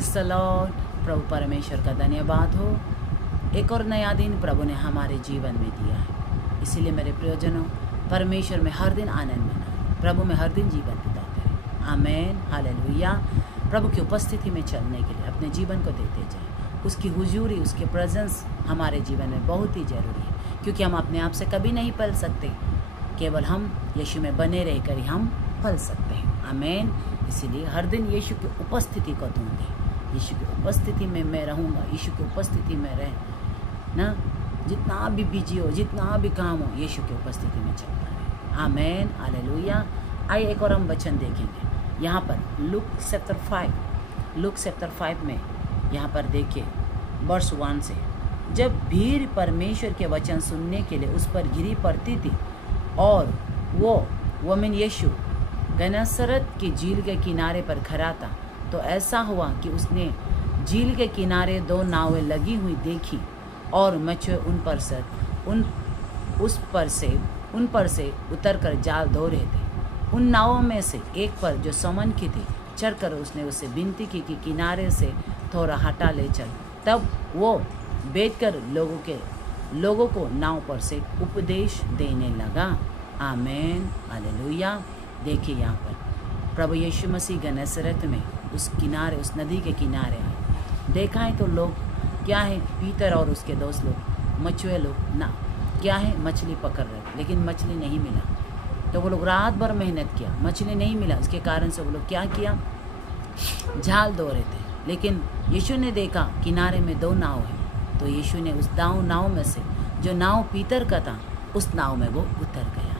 Praise the Lord. प्रभु परमेश्वर का धन्यवाद हो। एक और नया दिन प्रभु ने हमारे जीवन में दिया है, इसीलिए मेरे प्रियजनों परमेश्वर में हर दिन आनंद मनाएं, प्रभु में हर दिन जीवन बिताते रहें। आमेन, हालेलुया। प्रभु की उपस्थिति में चलने के लिए अपने जीवन को देते जाएं। उसकी हुजूरी, उसके प्रेजेंस हमारे जीवन में बहुत ही ज़रूरी है, क्योंकि हम अपने आप से कभी नहीं पल सकते, केवल हम यीशु में बने रहकर ही हम पल सकते हैं। आमेन। इसीलिए हर दिन यीशु की उपस्थिति को ढूंढें। यीशु की उपस्थिति में मैं रहूँगा, यीशु की उपस्थिति में रह ना, जितना भी बिजी हो, जितना भी काम हो, यीशु की उपस्थिति में चलता है। आमेन, हालेलुया। आइए एक और हम वचन देखेंगे यहाँ पर लूक चैप्टर 5 में। यहाँ पर देखिए वर्स 1 से, जब भीड़ परमेश्वर के वचन सुनने के लिए उस पर घिरी पड़ती थी और वो मीन यीशु गन्नेसरत की झील के किनारे पर खड़ा था, तो ऐसा हुआ कि उसने झील के किनारे 2 नावें लगी हुई देखी और मछुए उन पर से उतरकर जाल धो रहे थे। उन नावों में से एक पर जो समन की थी चढ़कर उसने उससे विनती की कि किनारे से थोड़ा हटा ले चल। तब वो बैठकर लोगों को नाव पर से उपदेश देने लगा। आमेन, हालेलुया। देखिए यहाँ पर प्रभु यीशु मसीह गन्नेसरत में उस नदी के किनारे आए। देखा है तो लोग क्या है, पीतर और उसके दोस्त लोग, मछुए लोग ना क्या है, मछली पकड़ रहे थे, लेकिन मछली नहीं मिला। तो वो लोग रात भर मेहनत किया, मछली नहीं मिला। इसके कारण से वो लोग क्या किया, जाल धो रहे थे। लेकिन यीशु ने देखा किनारे में 2 नाव है, तो यीशु ने उस नाव में से जो नाव पीतर का था उस नाव में वो उतर गया।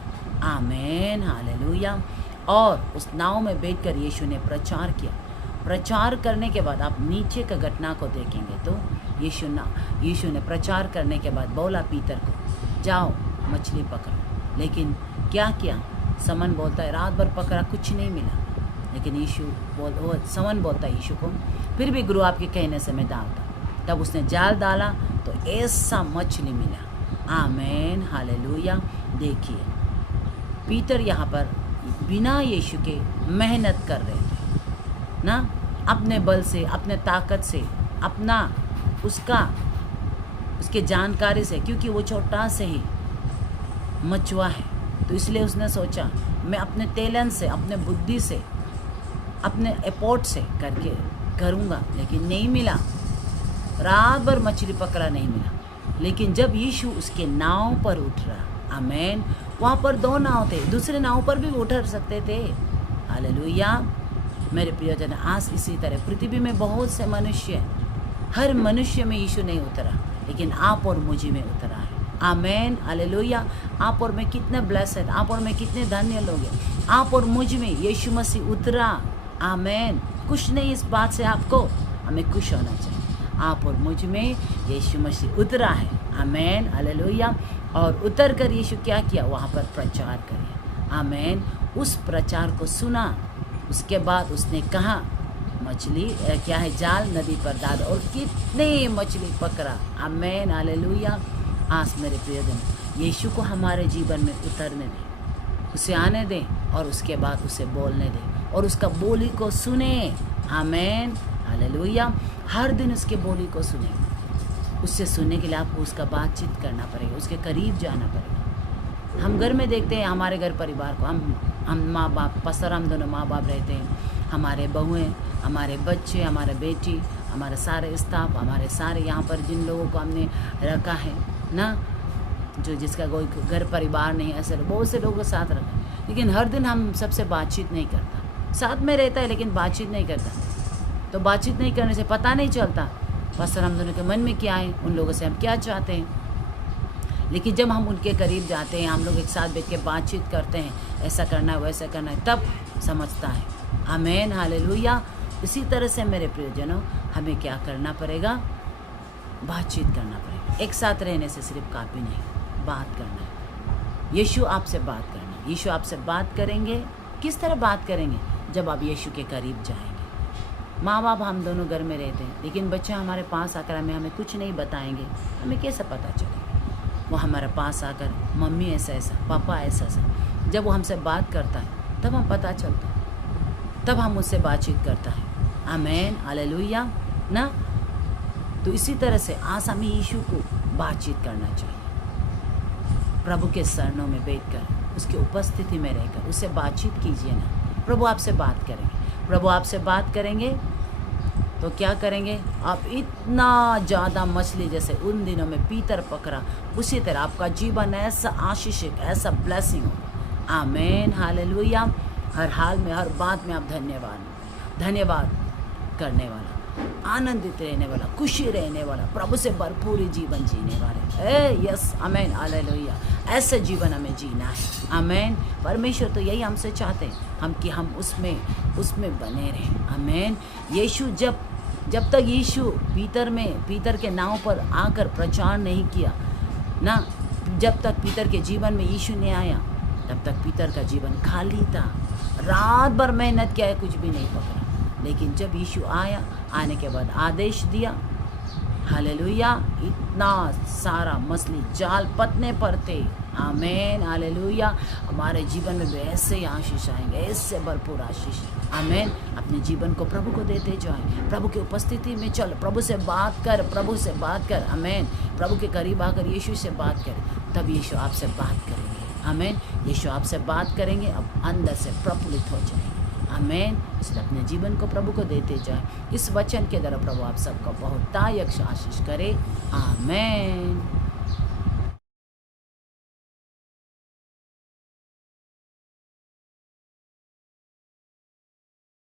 आमेन, हालेलुया। और उस नाव में बैठकर यीशु ने प्रचार किया। प्रचार करने के बाद आप नीचे का घटना को देखेंगे तो यीशु ने प्रचार करने के बाद बोला पीतर को, जाओ मछली पकड़ो। लेकिन क्या किया, समन बोलता है रात भर पकड़ा, कुछ नहीं मिला। लेकिन समन बोलता है यीशु को, फिर भी गुरु आपके कहने से मैं डालता। तब उसने जाल डाला तो ऐसा मछली मिला। आमेन, हालेलुया। देखिए पीतर यहाँ पर बिना यीशु के मेहनत कर रहे थे ना, अपने बल से, अपने ताकत से, अपना उसके जानकारी से, क्योंकि वो छोटा से ही मछुआ है, तो इसलिए उसने सोचा मैं अपने टैलेंट से, अपने बुद्धि से, अपने एफर्ट से करके करूँगा। लेकिन नहीं मिला, रात भर मछली पकड़ा, नहीं मिला। लेकिन जब यीशु उसके नाव पर उठ रहा, आमेन, वहाँ पर 2 नाव थे, दूसरे नाव पर भी उतर सकते थे। हालेलुया। मेरे प्रियजन, आज इसी तरह पृथ्वी में बहुत से मनुष्य हैं, हर मनुष्य में यीशु नहीं उतरा, लेकिन आप और मुझे में उतरा है। आमेन, हालेलुया। आप और मैं कितने ब्लेस है, आप और मैं कितने धन्य लोग हैं। आप और मुझ में यीशु मसीह उतरा। आमेन। खुश नहीं इस बात से, आपको हमें खुश होना चाहिए। आप और मुझ में यीशु मसीह उतरा है। आमेन, हालेलुया। और उतर कर यीशु क्या किया, वहाँ पर प्रचार किया। आमेन। उस प्रचार को सुना, उसके बाद उसने कहा मछली क्या है, जाल नदी पर डाल, और कितने मछली पकड़ा। आमेन, हालेलुया। आज मेरे प्रियजन, यीशु को हमारे जीवन में उतरने दें, उसे आने दें, और उसके बाद उसे बोलने दें, और उसका बोली को सुने। आमेन, हालेलुया। हर दिन उसके बोली को सुने। उससे सुनने के लिए आपको उसका बातचीत करना पड़ेगा, उसके करीब जाना पड़ेगा। हम घर में देखते हैं हमारे घर परिवार को, हम माँ बाप, पसर हम दोनों माँ बाप रहते हैं, हमारे बहुएँ, हमारे बच्चे, हमारे बेटी, हमारे सारे स्टाफ, हमारे सारे यहाँ पर जिन लोगों को हमने रखा है ना, जिसका कोई घर परिवार नहीं, ऐसे बहुत से लोगों के साथ रखा है, लेकिन हर दिन हम सबसे बातचीत नहीं करता। साथ में रहता है लेकिन बातचीत नहीं करता। तो बातचीत नहीं करने से पता नहीं चलता पसर हम दोनों के मन में क्या है, उन लोगों से हम क्या चाहते हैं। लेकिन जब हम उनके करीब जाते हैं, हम लोग एक साथ बैठ के बातचीत करते हैं, ऐसा करना है, वैसा करना है, तब समझता है। आमेन, हालेलुया। इसी तरह से मेरे प्रियजनों, हमें क्या करना पड़ेगा, बातचीत करना पड़ेगा। एक साथ रहने से सिर्फ काफ़ी नहीं, बात करना है। यीशु आपसे बात करना है। यीशु आपसे बात करेंगे। किस तरह बात करेंगे, जब आप यीशु के करीब जाएंगे। माँ बाप हम दोनों घर में रहते हैं, लेकिन बच्चे हमारे पास आकर हमें कुछ नहीं बताएंगे, हमें कैसे पता चलेगा। वो हमारे पास आकर मम्मी ऐसा ऐसा, पापा ऐसा ऐसा, जब वो हमसे बात करता है तब हम पता चलता है, तब हम उससे बातचीत करता है। आमेन, हालेलुया ना। तो इसी तरह से आज हमें यीशु को बातचीत करना चाहिए, प्रभु के चरणों में बैठकर उसकी उपस्थिति में रहकर उससे बातचीत कीजिए ना। प्रभु आपसे बात करेंगे, प्रभु आपसे बात करेंगे तो क्या करेंगे आप, इतना ज़्यादा मछली जैसे उन दिनों में पीतर पकड़ा, उसी तरह आपका जीवन ऐसा आशीषित, ऐसा ब्लेसिंग हो। आमेन, हालेलुया। हर हाल में, हर बात में आप धन्यवाद करने वाला, आनंदित रहने वाला, खुशी रहने वाला, प्रभु से भरपूर जीवन जीने वाले। यस, आमेन, हालेलुया। ऐसे जीवन हमें जीना है। आमेन। परमेश्वर तो यही हमसे चाहते हैं हम उसमें बने रहें। आमेन। यीशु जब तक यीशु पीतर के नाव पर आकर प्रचार नहीं किया ना, जब तक पीतर के जीवन में यीशु नहीं आया, तब तक पीतर का जीवन खाली था। रात भर मेहनत किया, कुछ भी नहीं पकड़ा। लेकिन जब यीशु आया, आने के बाद आदेश दिया, हालेलुया, इतना सारा मछली जाल पतने पर थे। आमेन, हालेलुया। हमारे जीवन में भी ऐसे ही आशीष आएंगे, ऐसे भरपूर आशीष। आमेन। अपने जीवन को प्रभु को देते जाएं, प्रभु की उपस्थिति में चल, प्रभु से बात कर। आमेन। प्रभु के करीब आकर यीशु से बात करें, तब यीशु आपसे बात करेंगे। आमेन। यीशु आपसे बात करेंगे, अब अंदर से प्रफुल्लित हो जाएंगे। आमेन। इसलिए अपने जीवन को प्रभु को देते जाए। इस वचन के द्वारा प्रभु आप सबको बहुत आशीष करे। आमेन।